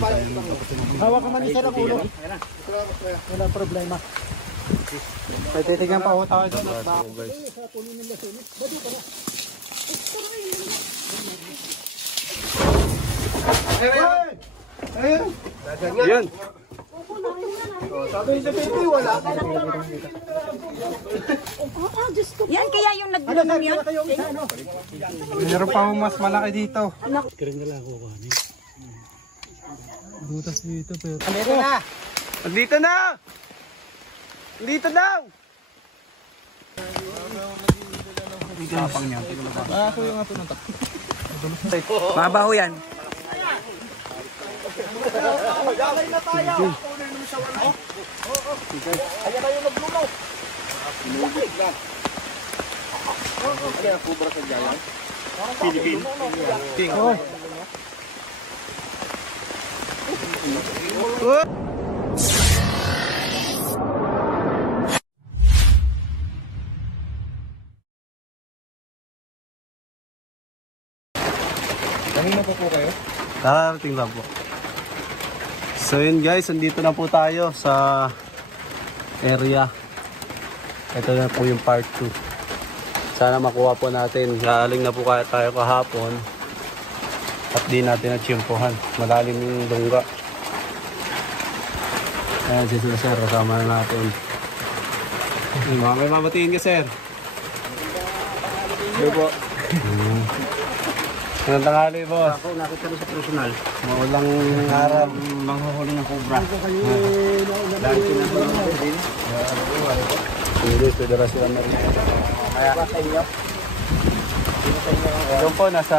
Hawak ka man isa ng ulo. Walang problema. May titignan pa ako tayo doon. Yan. Sabi sa baby, wala. Yan kaya yung naglulong yan. Meron pa mas malaki dito. Kering na lang ako kanin. Butas dito pero. Andito na! Andito na! Andito daw! Tapang niya. Ako yung ato ng tak. Mabaho yan. Galay na tayo! Ayan na yung naglumaw. Pinugig na. Ano yung kubra sa jalan? Philippine. King. Kanina pa po kayo? Karating lang po. So yun guys, andito na po tayo sa area. Ito na po yung part 2. Sana makuha po natin. Galing na po kaya tayo kahapon. At di natin natsyempohan. Malalim yung lungga. Ayan si Sir, kasama na natin. May mamatiin ka Sir. Hello po. Anong tanghali, boss? Ako, nakita mo sa personal. Maulang harap. Manghuhuli ng kubra. Dahil kinahuli na din. Hindi, federasyon na rin. Kaya sa inyo? Doon po, nasa...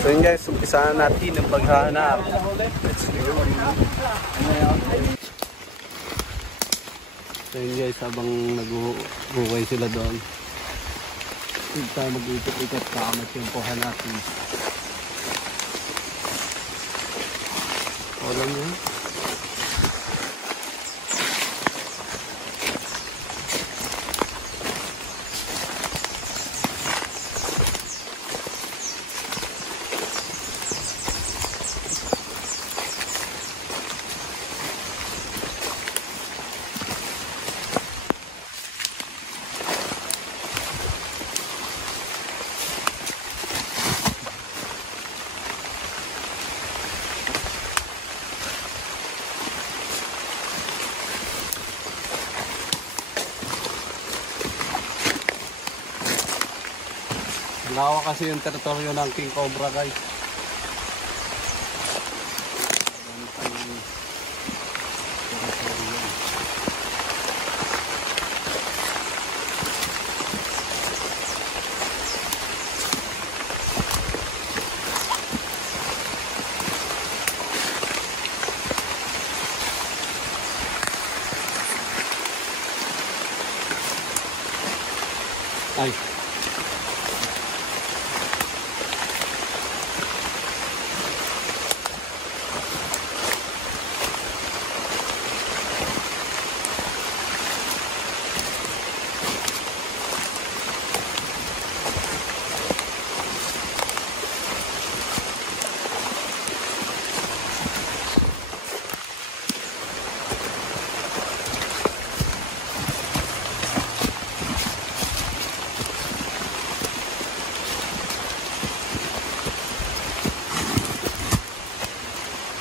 So yun guys, umpisahan natin ang paghahanap. So yun guys, habang nag-uukay sila doon. Huwag tayo mag-ikot-ikot para matiyempohan natin. Wala mo yun. Lawa kasi yung teritoryo ng King Cobra guys. Ay.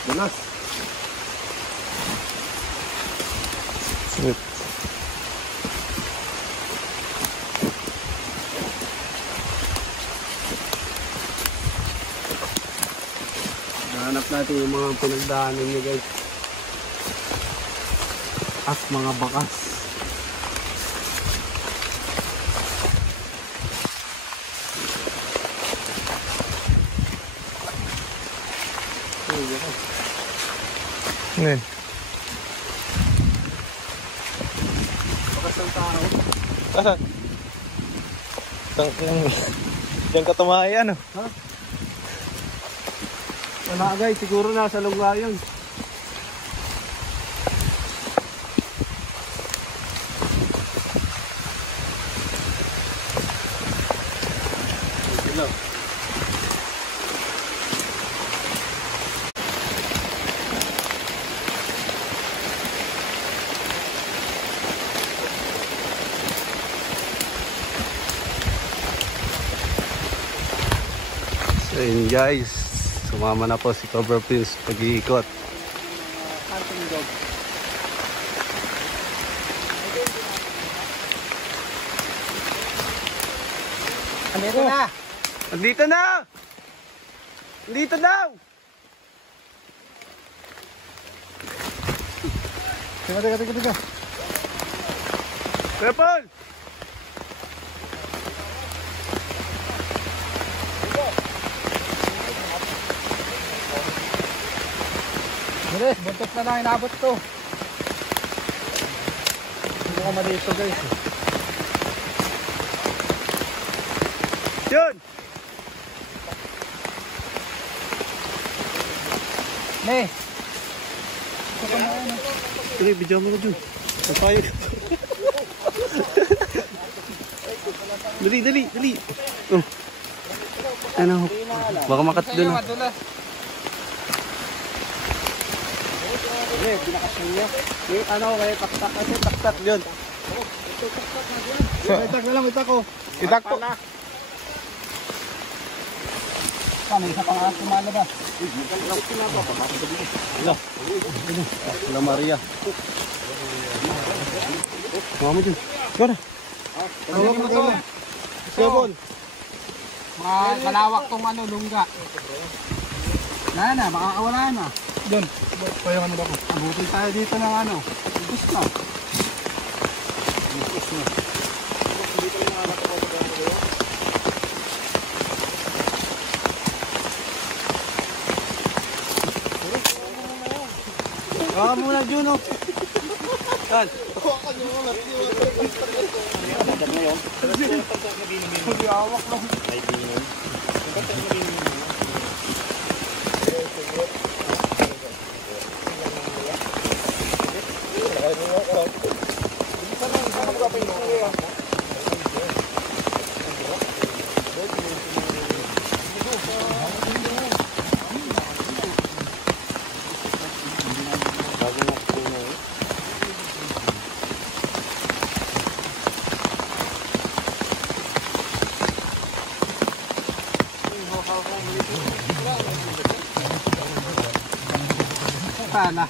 Bunas. Hanap natin yung mga pinagdaanan niya guys. At mga bakas. Ne. Bakas ng tao. Diyan ka tumayan, oh. Ha? Wala guys, siguro nasa lungga yun. Ayun guys, sumama na po si Cobra Prince pag-iikot. Hunting dog. Andito na! Andito na! Andito daw! Teka. Kuya Paul! Bilis, buntot na lang inabot to. Hindi ko mali ito guys. Yun! Ne! Okay, bidyan mo na dyan. Ang payo. Dali. Oh. Ano? Baka makat doon. Madulas. Hindi, binakasyon niya. Yung ano, may taktak kasi taktak yun. Itak na lang, itak ko. Itak po. Paano, isa pang aso malabas. Wala Maria. Mga mo dyan. Gara. Tawag mo to. Siyabon. Malawak tong ano, lungga. Na, makakawala na. Doon. Payong ano ba ko? Abutin tayo dito ng ano. Gusto na. Gusto na. Baka muna Juno. Yan. Hindi awak lang. Pala.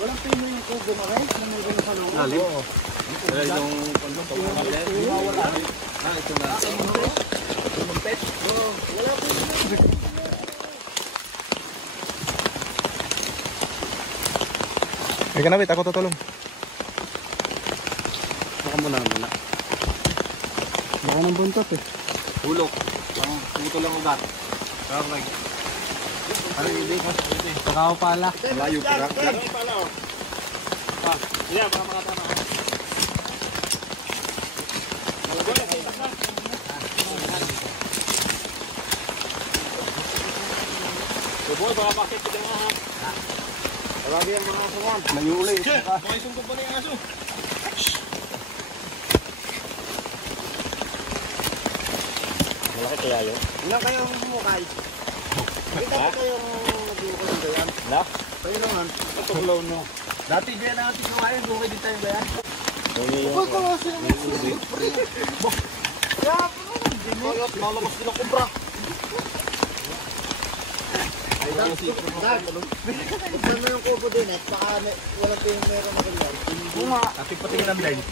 Walang pino yung kubo na rin? Ano may ganun sa loob? Lalim. Yung ito na. May kanabit, ako tutulong. Baka muna. Baka ng buntot eh. Hulok. Ito lang ugat. Okay. Ano hindi? Pagkao pala. Malayo pa. Boy, baka bakit ka nga ha? Lagi ang mga aso yan. Nayuli. Baka isungkog pa na yung aso. Malaki kaya yun? Ilan kayong bumukay? Kita ko kayong bumukay ng gayan. Na? Kayo naman. Patulaw no. Dati dyan natin kumain. Bumukay din tayo gayan. Uy, kawas yung nalabas din ang kumbra. Ay, Dag. Buksan mo yung kubo din eh. Baka walang ping meron na ganyan. Bunga. Ating patingin ang line.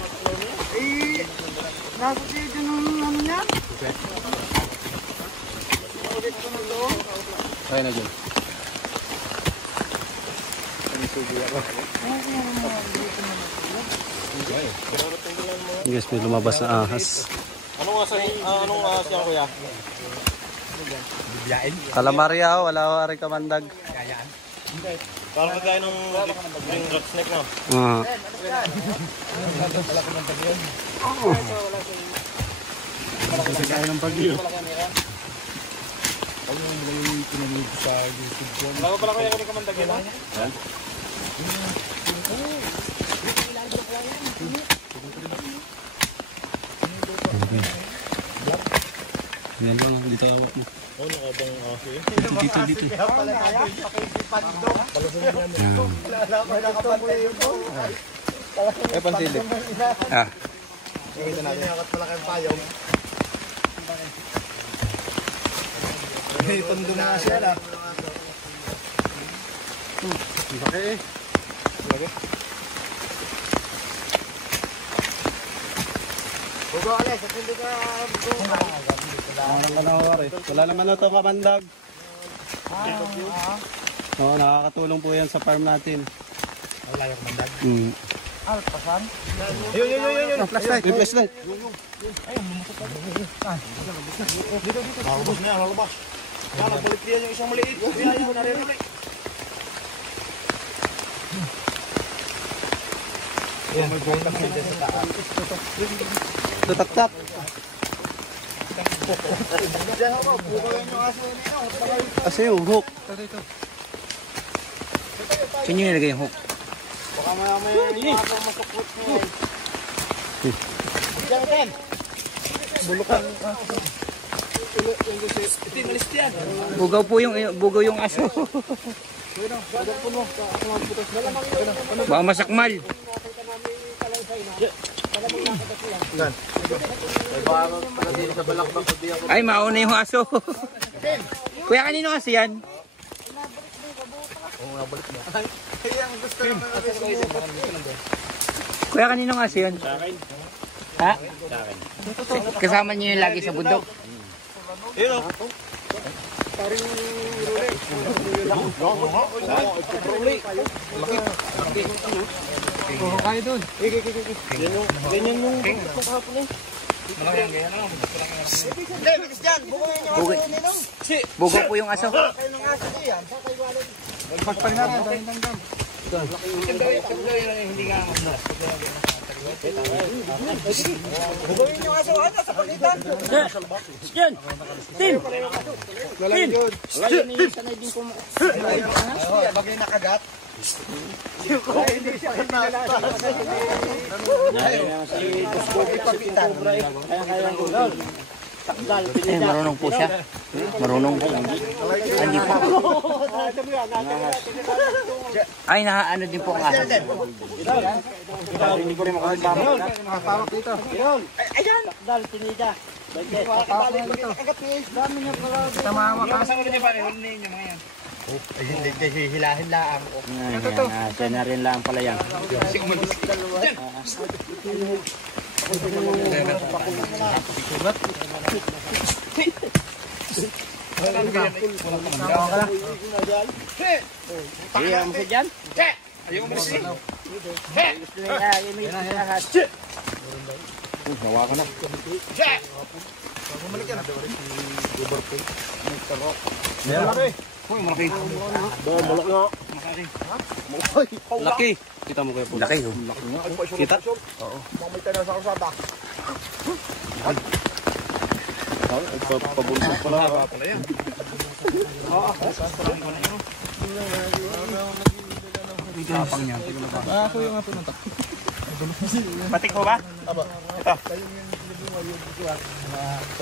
Eh, nasa dito ng ano niya? Kaya na dyan. Yes, may lumabas na ahas. Anong asa siya kuya? Kalamaria, wala rin kamandag. Parang kagaya ng green rock snake na. Kaya ng bagyo. Wala ko pala kaya kami kamandag yun ha? Yan lang, dito awak mo. Oh, nakabang aso eh. Dito. Kaya pala natin sa kaisipan doon. Eh, pansili. Ah. Ito natin. Kaya pala kayong payong. May tondo na siya na. Laki eh. Lagi. Bugo alis, at hindi ka Wala naman na ito kamandag. Oo, nakakatulong po yan sa farm natin. wala yung mandag. Alpasan? Yun. Flashlight. May flashlight. Lalabas na yan, lalabas. Yan, nagbalik yan yung isang maliit. Kaya yan, nare-relay. Yan, may buong nakita sa taas. Tutak-tak. Diyan ako, buko lang yung aso nila. Kasi yung hook. Saan nyo nilagay yung hook? Baka mamaya yung aso masukot niya. Diyan, Ten. Bulukan. Bugaw yung aso. Baka masakmal. Ay, mauna yung aso. Kuya, kanino kasi yan? Kuya, kanino kasi yan? Ha? Kasama niyo yung lagi sa bundok? Ayun o. Kayo dun. Ganyan yung kahapon eh. Bugaw po yung aso. Pagpag natin, dahil Yan! Tim! Tim! Bagay nakagat. Hindi siya Eh, marunong po siya. Marunong po. Hindi po. Ay, ano din po ang aso. Hindi ko rin makakasama. Nakapawak dito. Ayan! Dal, tinida. Papawak na dito. Dami niya pala. Tamawa ka. Ay, hindi. Hilahin lang. Siya na rin lang pala yan. Ayaw mo siya dyan? Ayaw mo rin. Hawakan na. Laki. Kita mo kayo po. Laki. Kita? Mamay tayo sa kasada. Pabuntok pala. Tapang niya. Ako yung nga pinunta. Patik mo ba?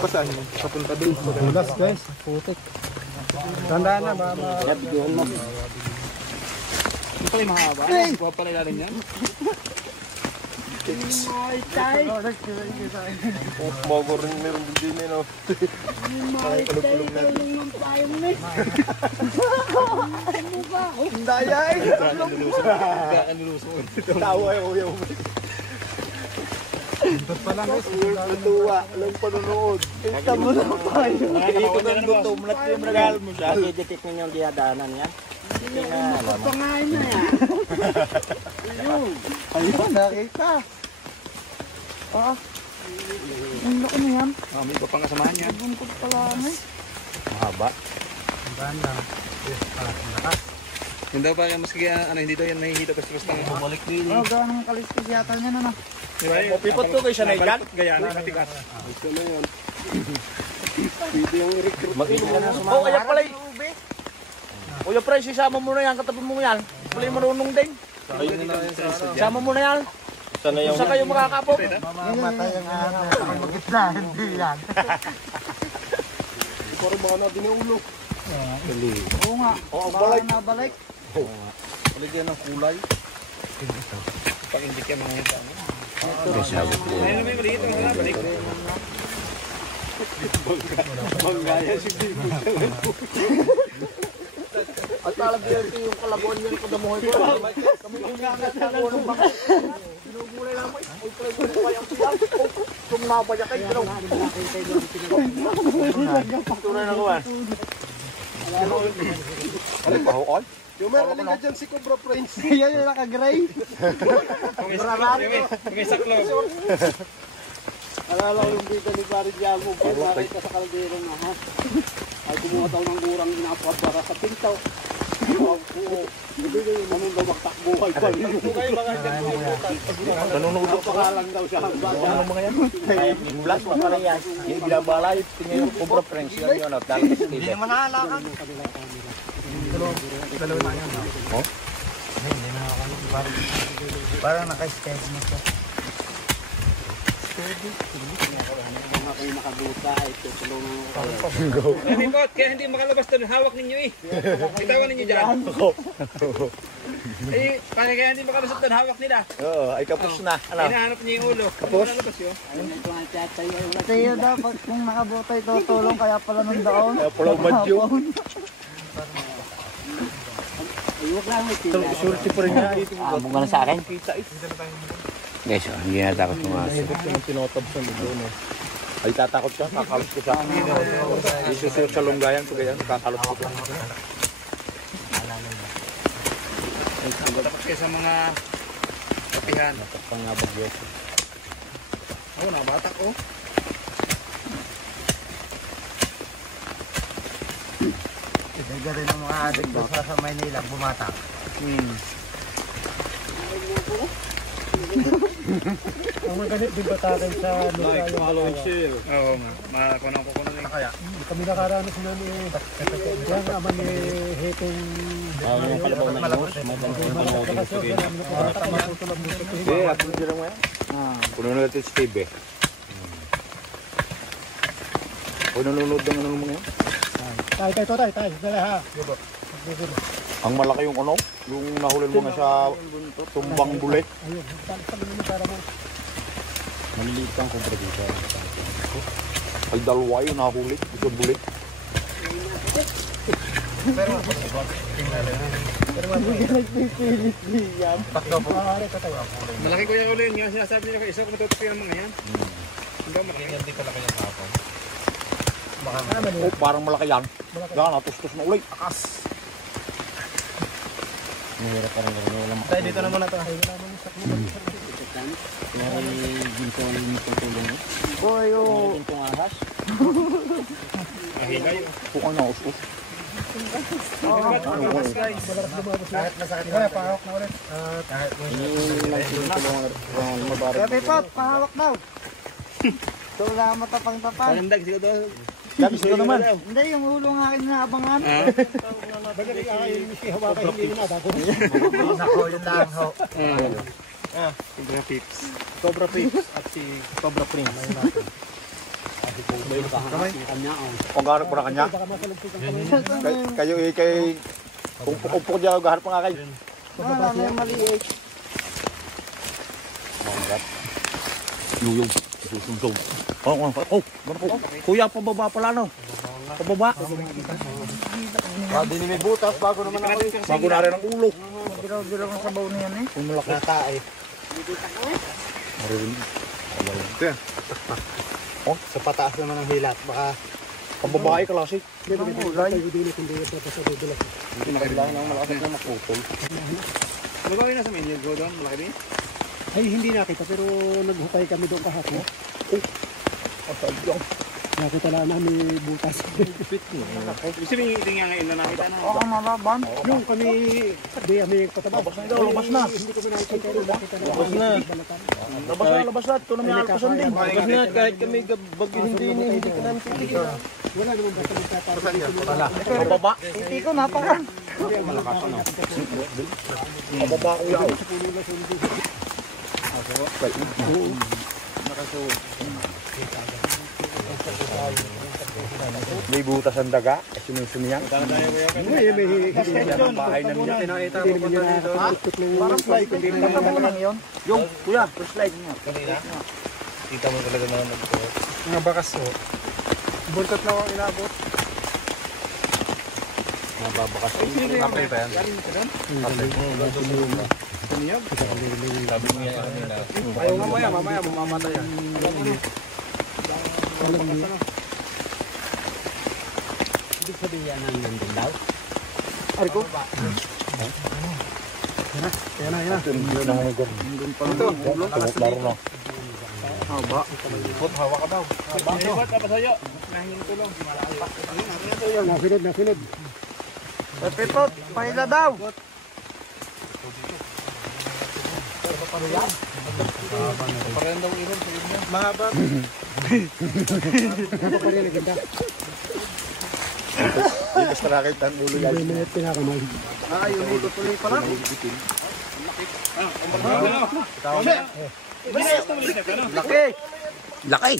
Pasahin mo. Papunta dun. Bulas guys. Putik. Tandaan na ba? Bigyan mo. Ito yung mahaba. Kuha pala ilalim yan. Mogor rin meron din din no. Dayay. Tawa yung kuya mo. Ba't pala guys? Natuwa. Alam panunood. Kita mo na tayo. Ikot ang buto. Mulat yung regalo mo siya. Kasi-detect ninyo ang diyadanan yan. Hindi na alam. Ayun, nakita. Ang laki na yan. May iba pang kasamahan yan. Buntog pala na eh. Mahaba. Hindi daw ba yung maski hindi daw yan nahihita basta-basta bumalik din. Oh, gawa ng kaliskis yata niya na. Di ba? Pipot ko kayo siya na ikan? Gaya na, matigas. Ito na yun. Pwede yung i-recruit. Oh, kaya pala yung ube. O yung price, isama mo na yan, katabi mo yan. Pala yung marunong din. Isama mo na yan. Kung saan kayo makakapok. Mamatay ang araw. Magitna, hindi yan. Parang baka na dinaulo. Oo nga. Oo, Baka nabalik. Paligyan ng kulay. Pag-indik yung mga yan. Ayun naman yung maliit. Balik. Manggaya si Bibo. At talagyan ito yung kalabuan niya ng kadamuhay ko. Kami kung nakakatawa ng bakit. Pinugulay lang mo. Uy, pala yung kayang siya. Kung nabaya kayo. Tunay na kuwan. Ano pa, hoon? Yung meron ka dyan si Cobra Prince. Yan yung naka-gray. May saklo. Alala ko yung dito ni Pari Diamo. Pari ka sa kaldero na ha. Ay kumuha daw ng gurang inapuat para sa pintaw. Hindi yung manong daw magtakbuhay pa. Nanunulog pa ka. Lang daw siya. Ano mga yan? Bulas pa ka na yan. Yung binabalay. Tingnan yung Cobra Prince. Yan yun. Hindi naman nakalakan. Parang naka-steady mo siya. Mga kayo nakabuta ay tutulungan ko. Hindi po, kaya hindi makalabas doon. Hawak ninyo eh. Bitawan ninyo dyan. Eh, paano kaya hindi makalabas doon? Hawak nila. Oo, ay kapos na. Hinahanap niyo yung ulo. Kapos? Makalabas yun. Sa'yo dapat kung nakabutay tutulong kaya pala nung daon. Kaya pala umadyo. Surti pa rin niya. Amo ka na sa akin. Guys, hindi na takot mga aso. Tinotab sa lito. Ay tatakot siya, kakalot ko siya. Isusur sa lunggayan ko ganyan, kakalot ko siya. Dapat kayo sa mga kapihan. Natakpang nga bagyo. Oo, nakabatak oh. Ibigay rin ng mga adik doon sa Maynila, bumatak. Ang maganit din ba tayo sa lugar yung follow and share? Oo nga. Makakunang kukunan lang. Kaya. Kami nakaranas na ni yan naman ni Hetong Yung kalabaw na inos, eh, at hindi lang mo yan. Puno na natin si Steve eh. Kung nanonood ng ano mo yan? Tayo. Dala ha. Ang malaki yung ano, yung nahulin mo nga sa tumbang bulit. Ayun. Sabi naman para mo. Maliliit kang kumpra dito. Ay dalawa yung nahuli, isang bulit. Malaki ko yung ulo yun. Yung sinasabi nila ko, isa ko matutupi ang mga yan. Hindi ako malaki. Hindi pala kaya kapon. Oh, parang malaki yan. Yan, natustos na ulit. Akas. Mahirap pa rin walang Tayo dito naman na to. Boy, yung Mahila yun. Kung ano, us-us. Kahit masakit na. Pahawak na ulit. Pepe Pot, pahawak daw. Ito wala matapang-tapang. Palandag, siguro doon. Labis ko naman. Hindi, yung ulo ng akin na abangan. Bagay ka kayo yung miski hawakan hindi na dago. Nako, yun lang ho. Cobra Pips. Cobra Prince at si Cobra Prince. Kung garap mo na kanya. Kayo kay kung pukpuk diyan garap pa nga kayo. Wala na yung maliit. Luyong. Susumsum. Oh, kuya, pababa pala no. Pababa. Hindi may butas bago naman ako. Bago na rin ang ulo. Giraw-giraw ang sabaw niyan eh. Kung malaki na tae. Oh, sa pataas naman ang hilat. Baka Pambabae klase. Ano ba yung nasa menu? Go doon, malaki din? ay hindi nakita pero naghukay kami doon kahapon. Nakita lang namin butas. Ibig sabihin, hindi nga ngayon na nakita na. Oo, malaban. Yung kami di kami patabas. Labas na. Hindi ko nakita pero nakita na. Labas na. Labas na. Ito na may alpasan din. Labas na. Kahit kami bagyo hindi ko namin titigil. Wala naman basta magtatawa. Pababa. Hindi ko napakan. Pababa ko yan. May butas ang daga. Sinusuniyang. Bahay na niya. Pinakita ko pa dito. Parang flight. Katapo lang yun. Yung, kuya, first slide. Kita mo talaga na nagtuot. Mga bakas o. Buntot na ako inabot. Mababakas. Kapre pa yan. Sabi mo yan kanina. Ayaw mamaya mamamatay yan. Ibig sabihin yan ang nandun daw? Arko. Yan na. Ito. Laro na. Haba. Put, hawa ka daw. Ibat, tapos sa'yo. Nasunod. Petot, pahila daw. Parang daw ilong sa ilong. Mahaba. Basta nakita ang ulo yan. Yung ito tuloy pa lang. Laki. Laki.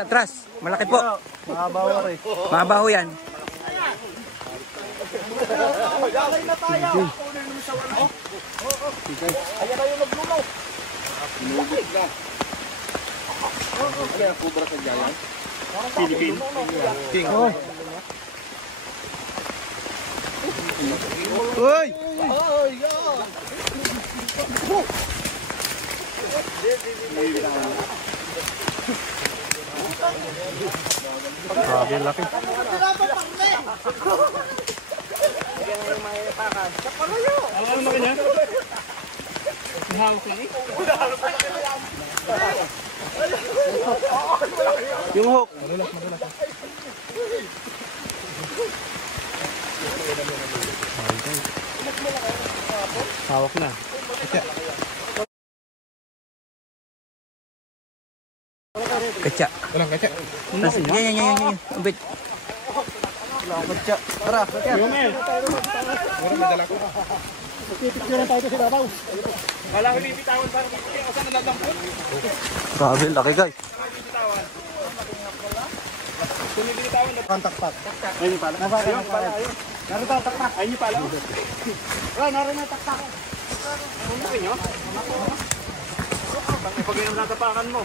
Atras. Malaki po. Mahabawa rin. Mabaho yan. Uy! Grabe laki. Ano ba yan? Hawak lang eh. Yung hook. Hawak na. Kaca. Walang kacya. Yan. Ubit. Tara, sakyan. Walang madala ko. Wala ko bibitawan para saan nadadampot. Grabe, laki guys. Kung bibitawan na Kontakpat. Ayun pala. Ayun pala. Naroon tayo takpak. ayun pala. Naroon na takpak. Ano nyo? Pag ganyan natapakan mo.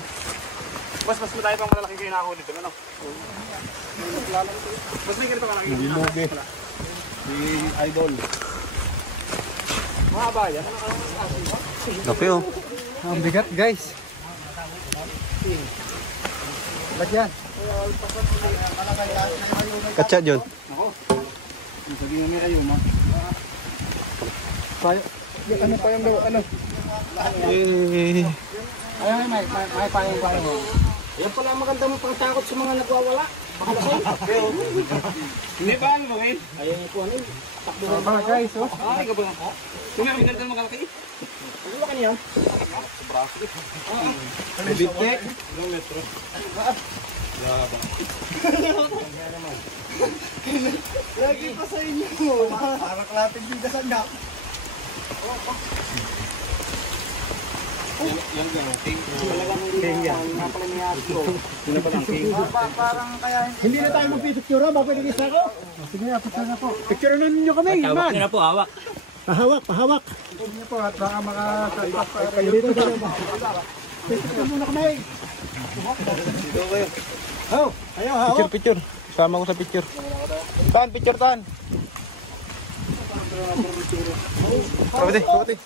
Mas matay pang malalaki kayo nakahuli dito, ano? Mas may ganito kalaki. Si Idol. Mahaba yan. Laki oh. Ang bigat guys. Ba't yan? Katsa dyan. Sabi nga may ayun, ha? Ano pa yung daw? Ano? Eh. Ay, may payong. Yan pala ang maganda mo pang takot sa mga nagwawala. Hindi ba? Ano ba ngayon? Ayaw niyo po ano. Mga guys, oh. Ay, ka ba? Sino ang hinagdan makalaki? Ano ba kanya? Bitek. Lagi pa sa inyo. Para klating bigas ang dak. Yan gano'n. King. King yan. Sino pa lang? King. Parang kaya Hindi na tayo magpipicture, ba? Pwede isa ko? Sige na, picture na po. Picture na ninyo kami, man. na po, hawak. Pahawak. Picture niyo po at baka makakalpak kayo. Dito. Picture muna kami. Dito kayo. Oh, ayaw, hawak. Picture. Sama ko sa picture. Tan, picture tan. Kapatid.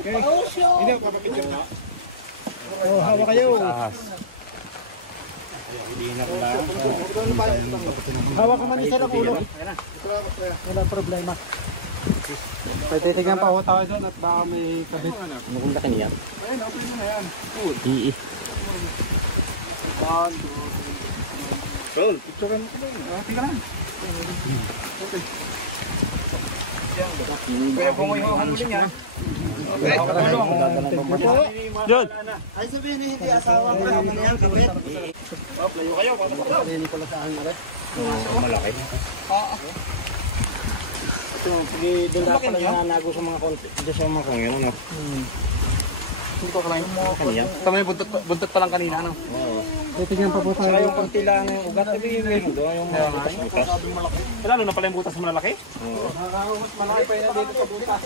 Hindi ako kapapicture na. Oh, hawak kayo. Hawak ka man isa ng ulo. Wala problema. Pwede tignan pa ako tayo doon at baka may kabit. Ano kung laki niya? Ayun, open mo na yan. Ii. Roll, picturean mo ko lang. Tika lang. Kaya kung may hahuli niya. Yun. ay sabihin na hindi asawa ko na yan kapit. Layo kayo. Hindi ko lang sa akin ulit. Malaki. Sige, doon na pala nananago sa mga konti. Diyan sa mga kong yun, ano? Hindi ko kalahin mo. Kanya. Tama yung buntot pa lang kanina, ano? Titingnan pa po tayo. Saka yung konti lang ng ugat, ibigay mo doon yung mga butas-butas. Lalo na pala yung butas na malaki. Mas malaki pa yan dito sa butas.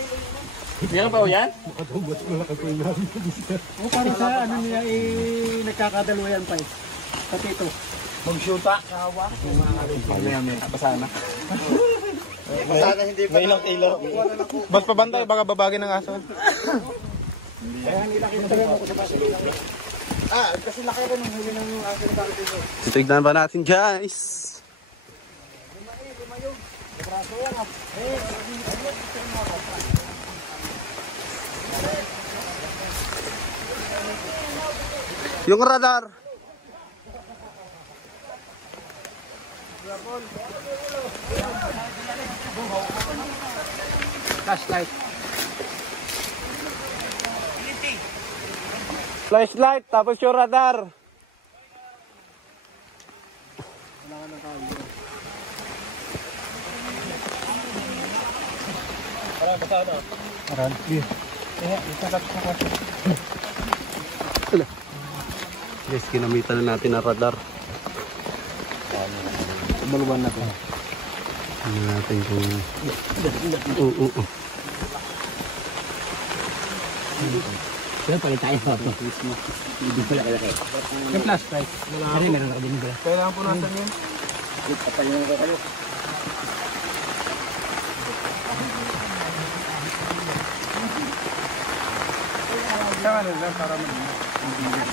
Meron pa ho yan? O parang sa ano niya, nagkakadalawa yan pa eh. Pati ito. Mag-shoota. Basana. Sana hindi pa. May ilang kilo. Ba't pabantay? Baka babagin ng aso. Kasi laki rin ng huli ng aking dito. Tignan ba natin guys? Yung radar. Flashlight. Flashlight, tapos yung radar. Guys, kinamitan na natin ang radar. Maluban na to. Ano natin kung... Oo. Pero palit tayo pa. Hindi pala kalaki. Yung flashlight. Ano meron ako din pala. Kailangan po natin yun. Patayin ko kayo. Kaya ano lang para mag-ingat.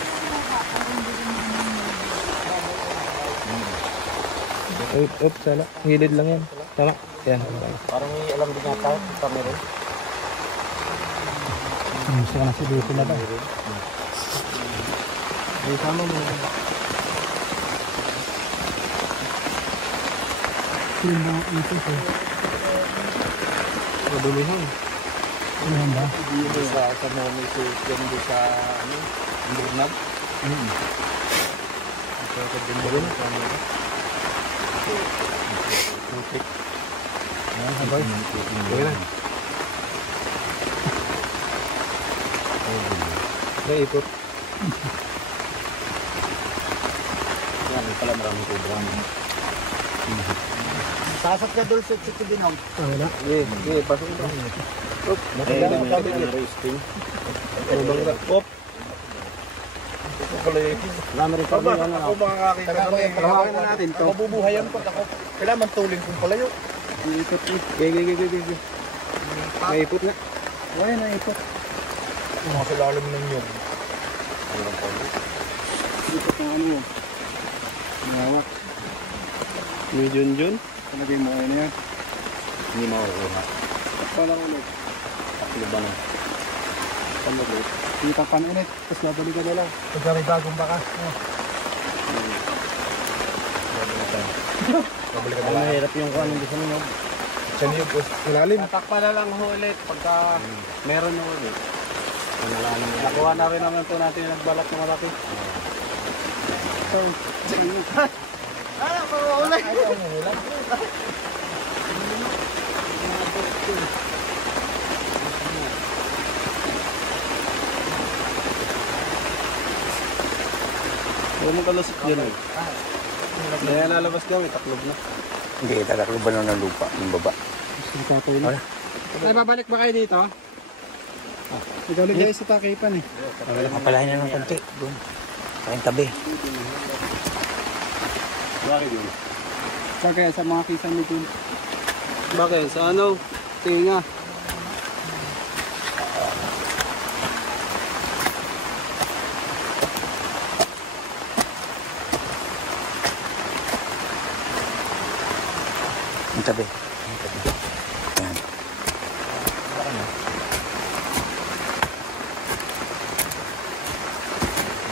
Oops, sana. Hilid lang yan. Tama. Yan. Parang may alam din nga tao. Meron. Gusto ko na si dito na ba? Ay, sama mo. Yung mga ito ko. Madulihan. Ano ba? Sa mga may suit yan doon sa ano, Burnab. Ito din ba rin? Okay na. May ipot. Yan, pala maraming kubra. Sasat ka doon sa Chikidinog. Wala. Sige, pasok ito. Roasting. Ano bang na? Pop. Marami rin kami ano. Ako makakakita kami. Kalawangin na natin to. Mabubuhayan ko. Ako, kailangan tuling kong palayo. Iipot eh. Gigi. May ipot na. Wala na ipot. Mga silalim ng yun. Ipot na ano yun. Nawak. May Junjun. Talagay mo ano yan. Hindi makukuha. Pala ulit. Taklo ba na? Panulit. Kita pan ulit. Tapos nabalik ka na lang. Pagka may bagong bakas. Ang mahirap yung kung anong gusto nyo. Siya niyo po. Silalim. Tatakpa na lang ho ulit pagka meron na ulit. Nakuha na rin naman ito natin yung nagbalat ng malaki. Huwag mong kalusot dyan eh. Kaya lalabas kami, taklob na. Hindi, tatakluban lang ng lupa, yung baba. Ay, babalik ba kayo dito? Ikaw guys sa takipan eh. Kapalahin na ng konti. Doon. Kayang tabi. Bakit yun? Bagay sa mga kisame dun. Bakit? Sa ano? Tinga. Ang tabi. Yan.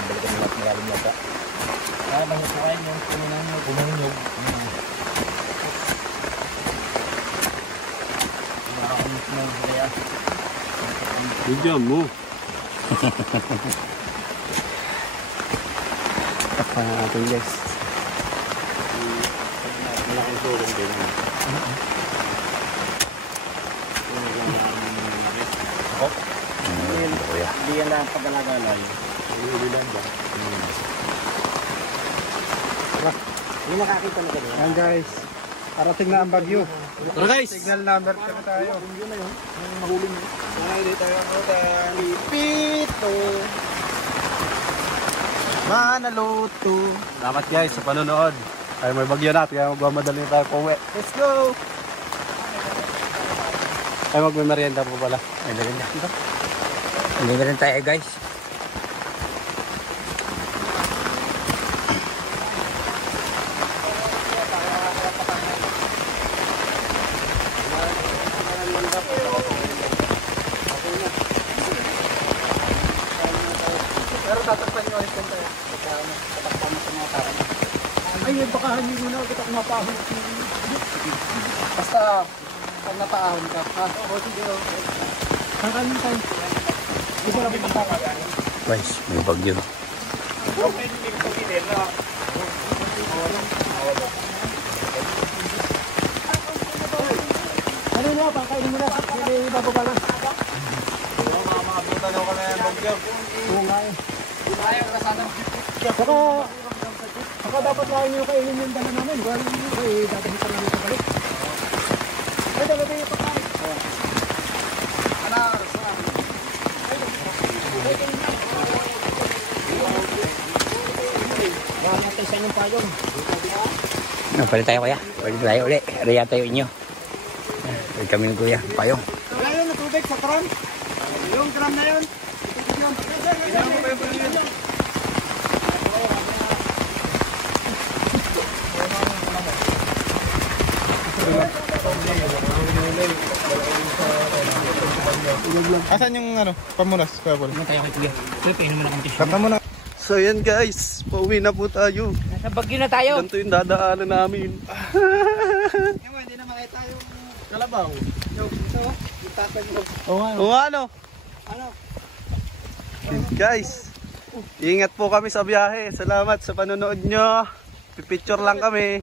Balikan mo lahat malalim yata. Nahupukain yung pumunanyog. Nakakamis mo kaya. Bigyan mo. Takpan na natin guys. Malaking tulong din. Kuya. Hindi yan lang pag-alagala yun. Hindi lang ba? Hindi nakakita na ganyan. Ayan guys. Parating na ang bagyo. Tara guys! Signal number na tayo. Lipito. Manaluto. Salamat guys sa panonood. Ay may bagyo na, kaya magmamadali tayo po uwi. Let's go. Ay magmimerienda po pala. Ay, maganda. Hindi na rin tayo guys. Pero tatakpan nyo ulit tayo. Tatakpan mo sa mga tao. Ay, baka hindi mo na kita kumapahon. Basta, pag napaahon ka. O, sige. Saan ka nito? Hindi ko na pinagpapagay. Guys, may bagyo. Ano na, pangkainin mo na. Hindi, bababa na. Makabutan ako kami ng bagyo. Oo nga eh. Saka dapat lang yung kainin yung dala namin. Wala yung dadalhin ka namin sa balik. Ay, dala tayo yung pagkain. Nakakatay sa inyong payong. Pwede tayo kuya. Pwede tayo ulit. Raya tayo inyo. Pwede kami ng kuya. Payong. Wala yun, natubig sa tram. Yung tram na yun. Asan yung ano, pamunas? Tayo kay Kuya. Kuya, painom mo na kang tissue. Kata mo na. So yan guys, pauwi na po tayo. Nasa bagyo na tayo. Ganito yung dadaanan namin. Hindi na makita yung kalabaw. Yung tatag mo. O ano? Guys, ingat po kami sa biyahe. Salamat sa panonood nyo. Pipicture lang kami.